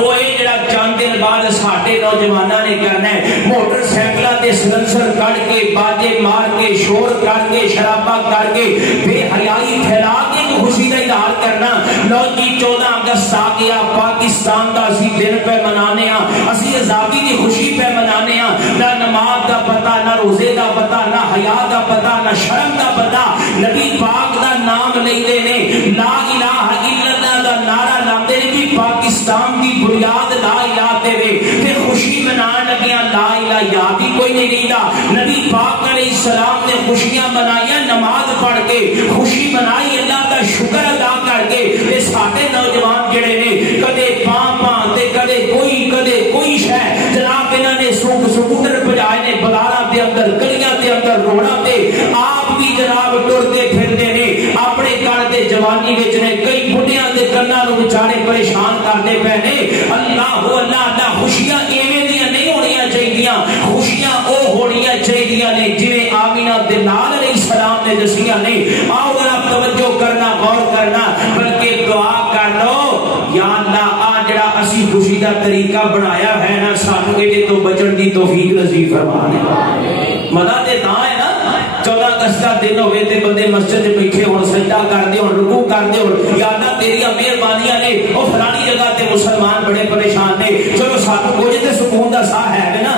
وہ جڑا چند دن بعد ساڈے نوجوانوں نے کرنا ہے، موٹر سائیکلاں تے سلنسر کڑ کے باجے مار کے شور کر کے شرابہ کر کے بے حیائی پھیلا کے خوشی کا اظہار کرنا۔ لو جی 14 اگست آ گیا، پاکستان دا اسی دن پہ منانے ہاں، اسی آزادی کی خوشی پہ منانے ہاں، نہ نماز دا پتہ، نہ روزے دا پتہ، نہ حیا دا پتہ، نہ شرم دا پتہ، نبی پاک دا نام لیندے نے، لا الہ الا اللہ دا نعرہ لاندے نے بھی پاکستان دی بنیاد لا الہ تے وے، تے خوشی منان لگیاں لا الہ یاد ہی کوئی نہیں رہندا۔ نبی پاک علیہ السلام نے خوشیاں منائیاں نماز پڑھ کے، خوشی منائی اللہ کا شکر ادا کر کے، تے ساڈے نوجوان جڑے نے کدے پاں تے کدے کوئی شے جناب انہاں نے سکوٹر بجائے نے بازاراں دے اندر گلیاں دے اندر روڑاں تے آپ بھی جناب ٹرتے پھردے نے، اپنے گھر دے جوانی وچ نے، کئی بڈھیاں دے کناں نوں بیچارے پریشان کرتے پے نے۔ اللہ اللہ خوشیاں ایویں دیاں نہیں ہونیاں چاہیدیاں، خوشیاں او ہونیاں چاہیدیاں نے جویں آمینہ بلال علیہ السلام نے دسیاں نے۔ آؤ ذرا توجہ کرنا، غور کرنا، بلکہ دعا کر لو یا اللہ آ جڑا اسی خوشی دا طریقہ بنایا ہے نا، سانوں اے تو بچن دی توفیق نصیب فرما دے۔ مزہ تے تاں ہے نا 14 اگست کا دن ہوئے تے بندے مسجد بیٹھے ہون، سجدہ کردے ہون، رکوع کردے ہون، یا اللہ تیریاں مہربانیاں نے، او فلانی جگہ تے مسلمان بڑے پریشان نے، چلو سانوں کچھ تے سکون دا ساہ ہے نا۔